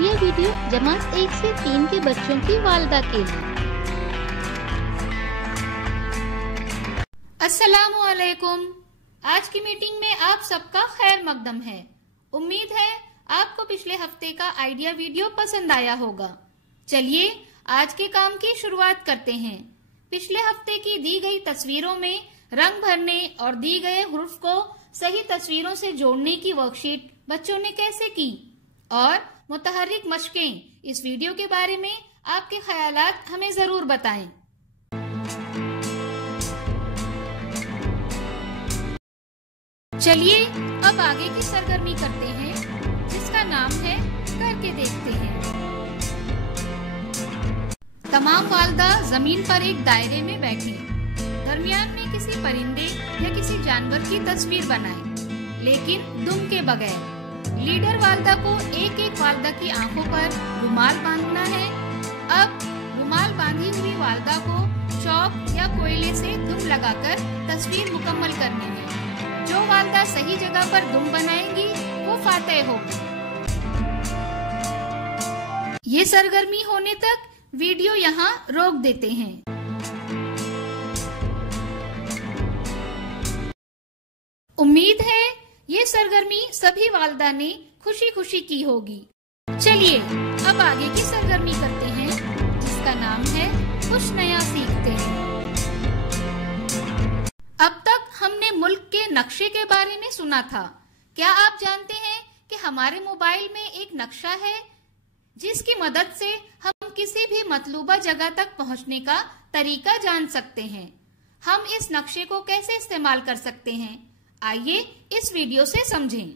Idea video जमात 1 से 3 के बच्चों की वालिदा के लिए। अस्सलामु अलैकुम। आज की मीटिंग में आप सबका खैर मकदम है। उम्मीद है आपको पिछले हफ्ते का आइडिया वीडियो पसंद आया होगा। चलिए आज के काम की शुरुआत करते हैं। पिछले हफ्ते की दी गई तस्वीरों में रंग भरने और दी गए हुर्फ को सही तस्वीरों से जोड़ने की वर्कशीट बच्चों ने कैसे की और मुतहर्रिक मशकें, इस वीडियो के बारे में आपके ख्यालात हमें जरूर बताएं। चलिए अब आगे की सरगर्मी करते हैं, जिसका नाम है करके देखते हैं। तमाम वालिदा जमीन पर एक दायरे में बैठी दरमियान में किसी परिंदे या किसी जानवर की तस्वीर बनाए, लेकिन दुम के बगैर। लीडर वालिदा को एक एक वालिदा की आंखों पर रुमाल बांधना है। अब रुमाल बांधी हुई वालिदा को चौक या कोयले से दुम लगाकर तस्वीर मुकम्मल करनी है। जो वालिदा सही जगह पर दुम बनाएंगी वो फातेह होगी। ये सरगर्मी होने तक वीडियो यहाँ रोक देते हैं। उम्मीद है ये सरगर्मी सभी वालिदा ने खुशी खुशी की होगी। चलिए अब आगे की सरगर्मी करते हैं, जिसका नाम है कुछ नया सीखते हैं। अब तक हमने मुल्क के नक्शे के बारे में सुना था। क्या आप जानते हैं कि हमारे मोबाइल में एक नक्शा है जिसकी मदद से हम किसी भी मतलूबा जगह तक पहुंचने का तरीका जान सकते हैं। हम इस नक्शे को कैसे इस्तेमाल कर सकते हैं, आइए इस वीडियो से समझें।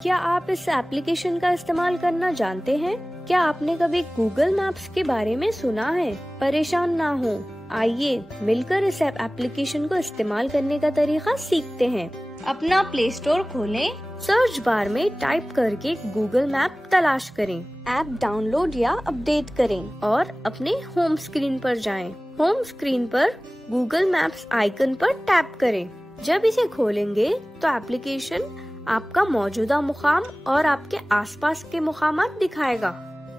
क्या आप इस एप्लीकेशन का इस्तेमाल करना जानते हैं? क्या आपने कभी गूगल मैप्स के बारे में सुना है? परेशान ना हो, आइए मिलकर इस एप्लीकेशन को इस्तेमाल करने का तरीका सीखते हैं। अपना प्ले स्टोर खोलें, सर्च बार में टाइप करके गूगल मैप तलाश करें, ऐप डाउनलोड या अपडेट करें और अपने होम स्क्रीन पर जाएं। होम स्क्रीन पर गूगल मैप्स आइकन पर टैप करें। जब इसे खोलेंगे तो एप्लीकेशन आपका मौजूदा मुकाम और आपके आसपास के मुकामात दिखाएगा।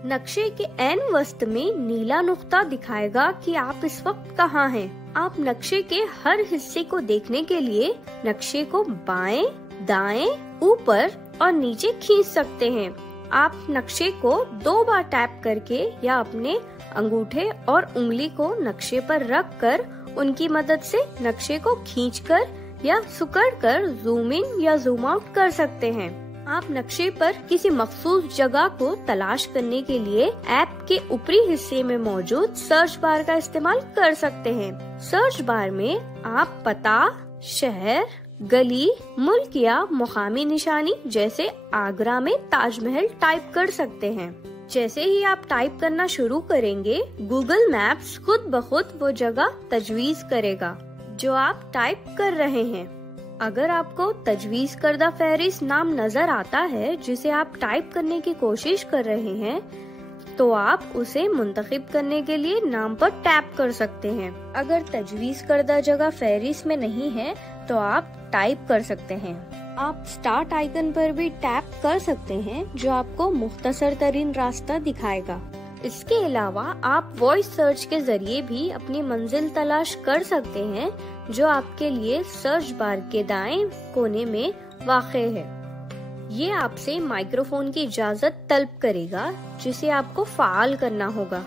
नक्शे के ऐन वस्त में नीला नुक्ता दिखाएगा कि आप इस वक्त कहाँ हैं। आप नक्शे के हर हिस्से को देखने के लिए नक्शे को बाएं, दाएं, ऊपर और नीचे खींच सकते हैं। आप नक्शे को 2 बार टैप करके या अपने अंगूठे और उंगली को नक्शे पर रख कर उनकी मदद से नक्शे को खींचकर या सुकड़कर जूम इन या जूम आउट कर सकते हैं। आप नक्शे पर किसी मखसूस जगह को तलाश करने के लिए ऐप के ऊपरी हिस्से में मौजूद सर्च बार का इस्तेमाल कर सकते हैं। सर्च बार में आप पता, शहर, गली, मुल्क या मुकामी निशानी जैसे आगरा में ताजमहल टाइप कर सकते हैं। जैसे ही आप टाइप करना शुरू करेंगे, गूगल मैप्स खुद ब खुद वो जगह तजवीज करेगा जो आप टाइप कर रहे हैं। अगर आपको तजवीज करदा फहरिस्त नाम नजर आता है जिसे आप टाइप करने की कोशिश कर रहे हैं, तो आप उसे मुंतखब करने के लिए नाम पर टैप कर सकते हैं। अगर तजवीज करदा जगह फहरिस्त में नहीं है तो आप टाइप कर सकते हैं। आप स्टार्ट आइकन पर भी टैप कर सकते हैं जो आपको मुख्तसर तरीन रास्ता दिखाएगा। इसके अलावा आप वॉइस सर्च के जरिए भी अपनी मंजिल तलाश कर सकते हैं जो आपके लिए सर्च बार के दाएं कोने में वाक़ है। ये आपसे माइक्रोफोन की इजाजत तलब करेगा जिसे आपको फ़ाल करना होगा।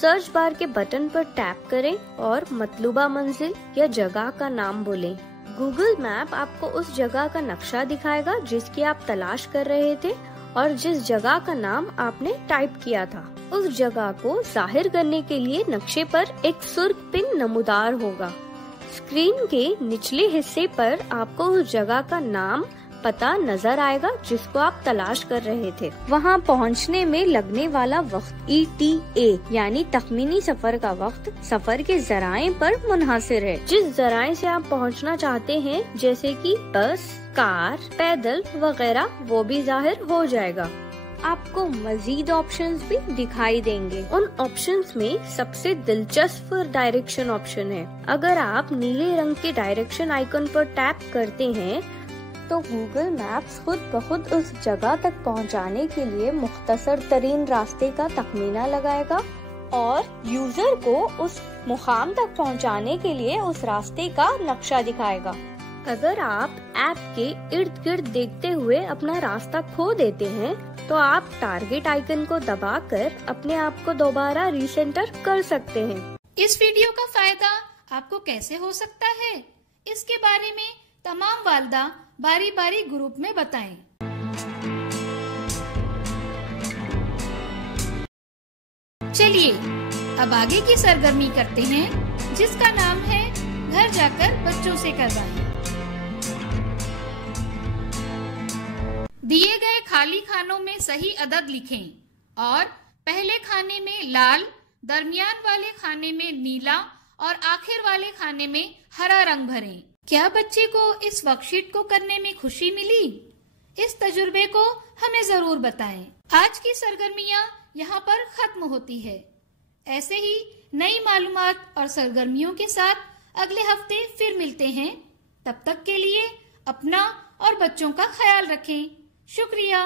सर्च बार के बटन पर टैप करें और मतलूबा मंजिल या जगह का नाम बोलें। गूगल मैप आपको उस जगह का नक्शा दिखाएगा जिसकी आप तलाश कर रहे थे और जिस जगह का नाम आपने टाइप किया था। उस जगह को जाहिर करने के लिए नक्शे पर एक सुर्ख पिन नमूदार होगा। स्क्रीन के निचले हिस्से पर आपको उस जगह का नाम, पता नजर आएगा जिसको आप तलाश कर रहे थे। वहां पहुंचने में लगने वाला वक्त ETA यानी तखमीनी सफर का वक्त सफर के जराए पर मुनहसिर है। जिस जराए से आप पहुंचना चाहते हैं जैसे कि बस, कार, पैदल वगैरह, वो भी जाहिर हो जाएगा। आपको मजीद ऑप्शंस भी दिखाई देंगे। उन ऑप्शंस में सबसे दिलचस्प डायरेक्शन ऑप्शन है। अगर आप नीले रंग के डायरेक्शन आइकन पर टैप करते हैं तो गूगल मैप्स खुद ब खुद उस जगह तक पहुंचाने के लिए मुख्तसर तरीन रास्ते का तखमीना लगाएगा और यूजर को उस मुकाम तक पहुंचाने के लिए उस रास्ते का नक्शा दिखाएगा। अगर आप ऐप के इर्द गिर्द देखते हुए अपना रास्ता खो देते हैं तो आप टारगेट आइकन को दबाकर अपने आप को दोबारा रीसेंटर कर सकते हैं। इस वीडियो का फायदा आपको कैसे हो सकता है, इसके बारे में तमाम वालिदा बारी बारी ग्रुप में बताएं। चलिए अब आगे की सरगर्मी करते हैं जिसका नाम है घर जाकर बच्चों से करवाएं। दिए गए खाली खानों में सही अदद लिखें और पहले खाने में लाल, दरमियान वाले खाने में नीला और आखिर वाले खाने में हरा रंग भरें। क्या बच्चे को इस वर्कशीट को करने में खुशी मिली? इस तजुर्बे को हमें जरूर बताएं। आज की सरगर्मियां यहाँ पर खत्म होती है। ऐसे ही नई मालूमात और सरगर्मियों के साथ अगले हफ्ते फिर मिलते हैं। तब तक के लिए अपना और बच्चों का ख्याल रखें। शुक्रिया।